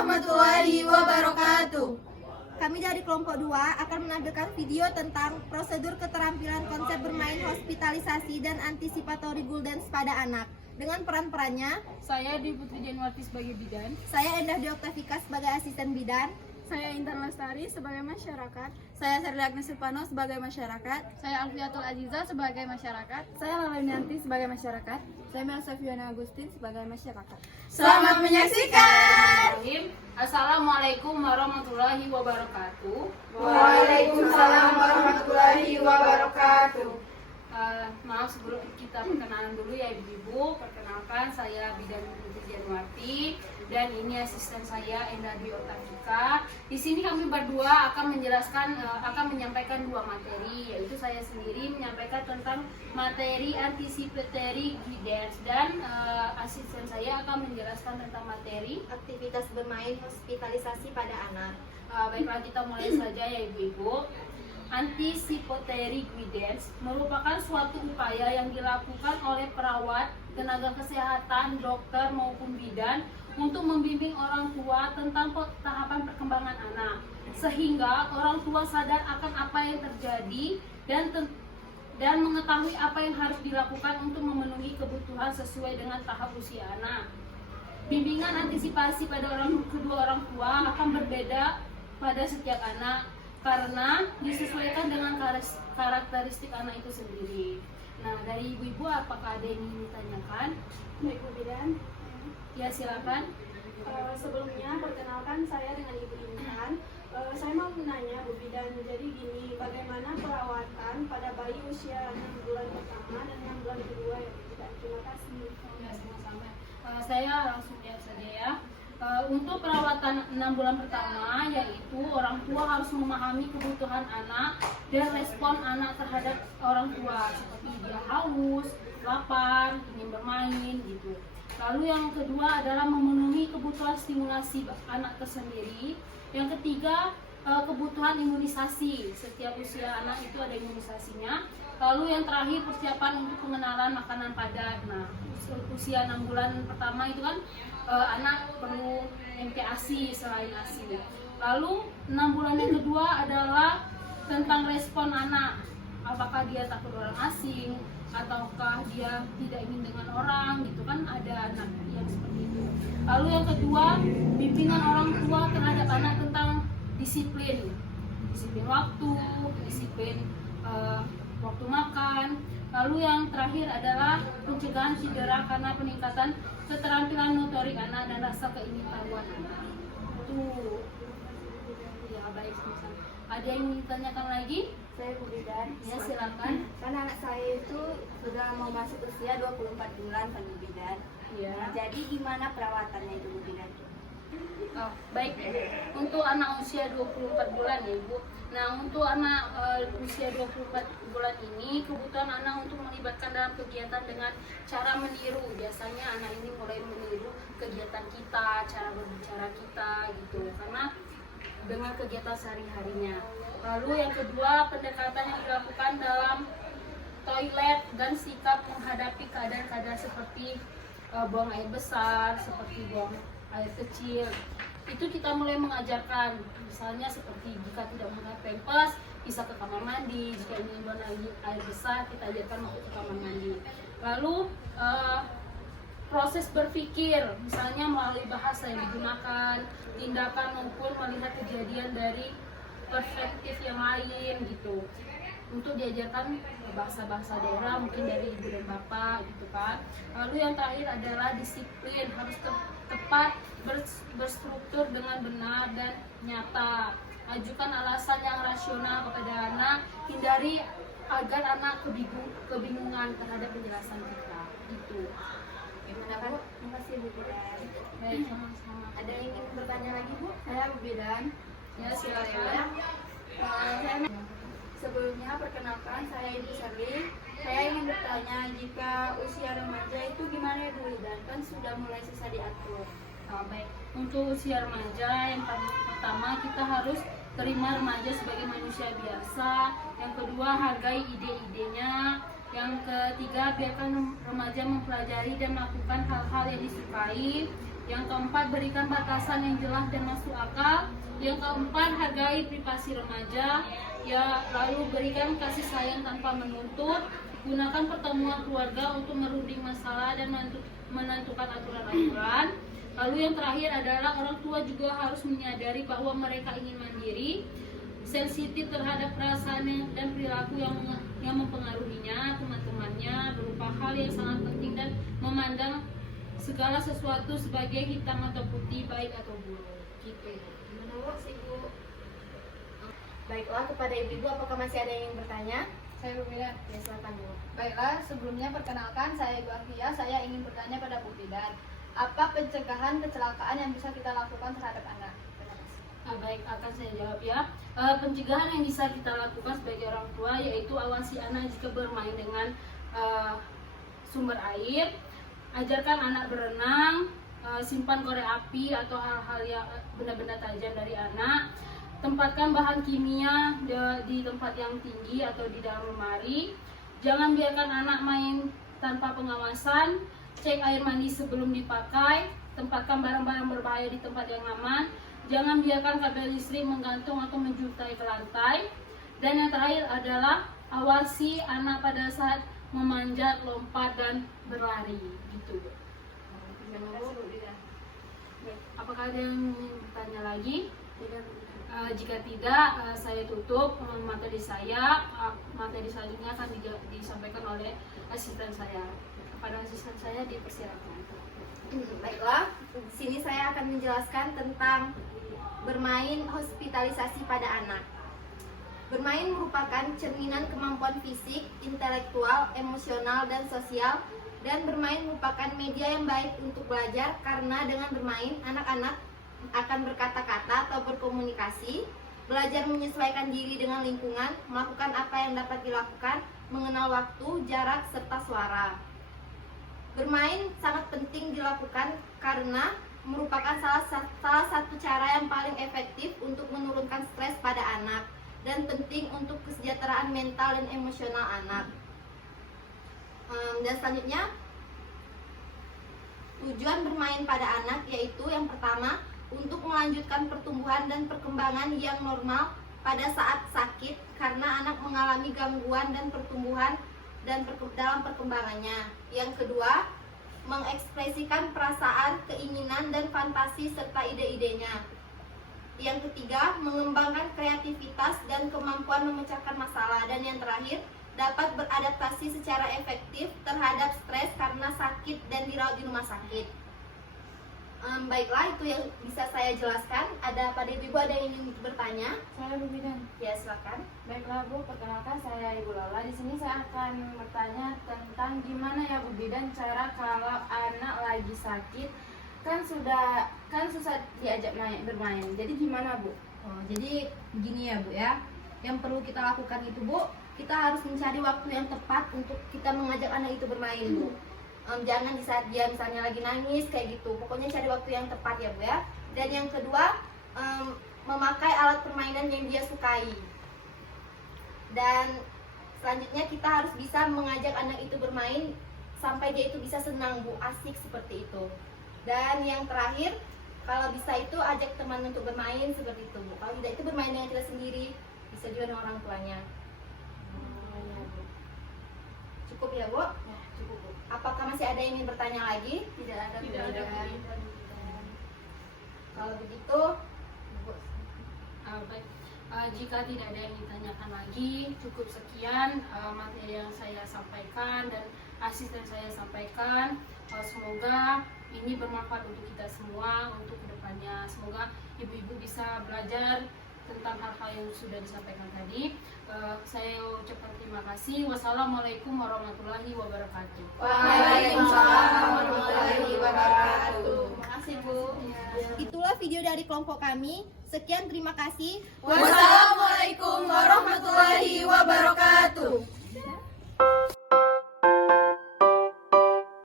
warahmatullahi wabarakatuh. Kami dari kelompok 2 akan menampilkan video tentang prosedur keterampilan konsep bermain hospitalisasi dan antisipatory goal dance pada anak. Dengan peran-perannya, Saya Dwi Putri Januarti sebagai bidan. saya Endah Dwi Oktavika sebagai asisten bidan. Saya Intan Lestari sebagai masyarakat. Saya Serlia Agnes Silvano sebagai masyarakat. Saya Alfiatul Aziza sebagai masyarakat. Saya Lala Yunianti sebagai masyarakat. Saya Melsa Fiona Agustin sebagai masyarakat. Selamat menyaksikan. Assalamualaikum warahmatullahi wabarakatuh. Waalaikumsalam warahmatullahi wabarakatuh. Maaf, sebelum kita perkenalan dulu ya ibu-ibu. Perkenalkan, saya bidan Putri Januarti dan ini asisten saya Endah Dwi Oktavika. Di sini kami berdua akan menyampaikan dua materi, yaitu saya sendiri menyampaikan tentang materi anticipatory guidance dan asisten saya akan menjelaskan tentang materi Aktivitas bermain hospitalisasi pada anak. Baiklah, kita mulai saja ya ibu-ibu. Anticipatory guidance merupakan suatu upaya yang dilakukan oleh perawat, tenaga kesehatan, dokter maupun bidan untuk membimbing orang tua tentang tahapan perkembangan anak, sehingga orang tua sadar akan apa yang terjadi dan mengetahui apa yang harus dilakukan untuk memenuhi kebutuhan sesuai dengan tahap usia anak. Bimbingan antisipasi pada kedua orang tua akan berbeda pada setiap anak karena disesuaikan dengan karakteristik anak itu sendiri. Nah, dari ibu-ibu apakah ada yang ingin ditanyakan? Baik, Bu Bidan. Ya, silakan. Sebelumnya perkenalkan saya dengan Ibu Intan. Saya mau menanya Bu Bidan, jadi gini, bagaimana perawatan pada bayi usia 6 bulan pertama dan 6 bulan kedua ya Bu Bidan? Terima kasih. Ya, sama-sama. Saya langsung jawab saja ya. Untuk perawatan 6 bulan pertama, yaitu orang tua harus memahami kebutuhan anak dan respon anak terhadap orang tua, seperti dia haus, lapar, ingin bermain gitu. Lalu yang kedua adalah memenuhi kebutuhan stimulasi anak tersendiri. Yang ketiga, kebutuhan imunisasi. Setiap usia anak itu ada imunisasinya. Lalu yang terakhir, persiapan untuk pengenalan makanan padat. Nah, usia 6 bulan pertama itu kan anak perlu MPASI selain ASI. Lalu 6 bulan yang kedua adalah tentang respon anak. Apakah dia takut orang asing ataukah dia tidak ingin dengan orang gitu kan, ada anak yang seperti itu. Lalu yang kedua, bimbingan orang tua terhadap anak tentang disiplin waktu, disiplin waktu makan. Lalu yang terakhir adalah pencegahan cedera karena peningkatan keterampilan motorik anak dan rasa keingin-tahuan anak. Itu ya, baik. Ada yang ingin ditanyakan lagi? Saya Bu Bidan. Ya, silakan. Kan anak saya itu sudah mau masuk usia 24 bulan kan Bu Bidan. Ya. Nah, jadi gimana perawatannya itu Bu Bidan? Oh, baik. Untuk anak usia 24 bulan ya Ibu. Nah, untuk anak usia 24 bulan ini, kebutuhan anak untuk melibatkan dalam kegiatan dengan cara meniru. Biasanya anak ini mulai meniru kegiatan kita, cara berbicara kita gitu. Karena dengan kegiatan sehari-harinya. Lalu yang kedua, pendekatan yang dilakukan dalam toilet dan sikap menghadapi keadaan-keadaan seperti buang air besar, seperti buang air kecil. Itu kita mulai mengajarkan, misalnya seperti jika tidak menggunakan pampers, bisa ke kamar mandi. Jika ingin buang air besar, kita ajarkan masuk ke kamar mandi. Lalu proses berpikir, misalnya melalui bahasa yang digunakan, tindakan maupun melihat kejadian dari perspektif yang lain gitu. Untuk diajarkan bahasa-bahasa daerah mungkin dari ibu dan bapak gitu kan. Lalu yang terakhir adalah disiplin, harus tepat, berstruktur dengan benar dan nyata. Ajukan alasan yang rasional kepada anak, hindari agar anak kebingungan terhadap penjelasan kita. Itu. Gimana Bu? Terima kasih Bu Bidan. Baik, sama-sama. Ada yang ingin bertanya lagi Bu? Saya Bu Bidan. Ya, silakan. Sebelumnya perkenalkan saya Ibu Serli. Saya ingin bertanya, jika usia remaja itu gimana ya Bu Bidan? Kan sudah mulai susah diatur. Baik, untuk usia remaja yang pertama kita harus terima remaja sebagai manusia biasa. Yang kedua, hargai ide-idenya. Yang ketiga, biarkan remaja mempelajari dan melakukan hal-hal yang disukai. Yang keempat, berikan batasan yang jelas dan masuk akal. Yang keempat, hargai privasi remaja. Ya, lalu berikan kasih sayang tanpa menuntut. Gunakan pertemuan keluarga untuk merunding masalah dan menentukan aturan-aturan. Lalu yang terakhir adalah orang tua juga harus menyadari bahwa mereka ingin mandiri, sensitif terhadap perasaan dan perilaku yang mempengaruhinya, teman-temannya, berupa hal yang sangat penting dan memandang segala sesuatu sebagai hitam atau putih, baik atau buruk. Gitu. Gimana Bu, sih Bu? Baiklah, kepada ibu-ibu apakah masih ada yang ingin bertanya? Saya Rumila. Ya, silakan Bu. Baiklah, sebelumnya perkenalkan saya Ibu Afia. Saya ingin bertanya pada Bu Bidan. Apa pencegahan kecelakaan yang bisa kita lakukan terhadap anak? Baik, akan saya jawab ya. Pencegahan yang bisa kita lakukan sebagai orang tua yaitu awasi anak jika bermain dengan sumber air, ajarkan anak berenang, simpan korek api atau hal-hal yang benda-benda tajam dari anak, tempatkan bahan kimia di tempat yang tinggi atau di dalam lemari, jangan biarkan anak main tanpa pengawasan, cek air mandi sebelum dipakai, tempatkan barang-barang berbahaya di tempat yang aman, jangan biarkan kabel listrik menggantung atau menjuntai ke lantai, dan yang terakhir adalah awasi anak pada saat memanjat, lompat, dan berlari. Gitu. Apakah ada yang ingin bertanya lagi? Jika tidak, saya tutup materi saya. Materi selanjutnya akan disampaikan oleh asisten saya. Kepada asisten saya dipersilakan. Baiklah, di sini saya akan menjelaskan tentang bermain hospitalisasi pada anak. Bermain merupakan cerminan kemampuan fisik, intelektual, emosional, dan sosial. Dan bermain merupakan media yang baik untuk belajar karena dengan bermain, anak-anak akan berkata-kata atau berkomunikasi, belajar menyesuaikan diri dengan lingkungan, melakukan apa yang dapat dilakukan, mengenal waktu, jarak, serta suara. Bermain sangat penting dilakukan karena merupakan salah satu cara yang paling efektif untuk menurunkan stres pada anak dan penting untuk kesejahteraan mental dan emosional anak. Dan selanjutnya, tujuan bermain pada anak yaitu yang pertama, untuk melanjutkan pertumbuhan dan perkembangan yang normal pada saat sakit karena anak mengalami gangguan dan pertumbuhan dan dalam perkembangannya. Yang kedua, mengekspresikan perasaan, keinginan, dan fantasi serta ide-idenya. Yang ketiga, mengembangkan kreativitas dan kemampuan memecahkan masalah. Dan yang terakhir, dapat beradaptasi secara efektif terhadap stres karena sakit dan dirawat di rumah sakit. Baiklah, itu yang bisa saya jelaskan. Ada pada ibu ada yang ingin bertanya? Saya Bu Bidan. Ya, silakan. Baiklah Bu, perkenalkan saya Ibu Lala. Di sini saya akan bertanya tentang gimana ya Bu Bidan cara kalau anak lagi sakit kan susah diajak bermain. Jadi gimana Bu? Jadi begini ya Bu ya. Yang perlu kita lakukan itu Bu, kita harus mencari waktu yang tepat untuk kita mengajak anak itu bermain Bu. Jangan di saat dia misalnya lagi nangis kayak gitu. Pokoknya cari waktu yang tepat ya Bu ya. Dan yang kedua, memakai alat permainan yang dia sukai. Dan selanjutnya kita harus bisa mengajak anak itu bermain sampai dia itu bisa senang Bu, asik seperti itu. Dan yang terakhir, kalau bisa itu ajak teman untuk bermain seperti itu Bu. Kalau tidak itu bermain dengan kita sendiri, bisa juga dengan orang tuanya. Cukup ya Bu? Ya, cukup Bu. Apakah masih ada yang ingin bertanya lagi? Tidak ada. Tidak ada. Kalau begitu, Baik. Jika tidak ada yang ditanyakan lagi, cukup sekian materi yang saya sampaikan dan asisten saya sampaikan. Semoga ini bermanfaat untuk kita semua untuk kedepannya. Semoga ibu-ibu bisa belajar tentang hal-hal yang sudah disampaikan tadi. Saya ucapkan terima kasih. Wassalamualaikum warahmatullahi wabarakatuh. Waalaikumsalam warahmatullahi wabarakatuh. Terima kasih Bu. Itulah video dari kelompok kami. Sekian, terima kasih. Wassalamualaikum warahmatullahi wabarakatuh.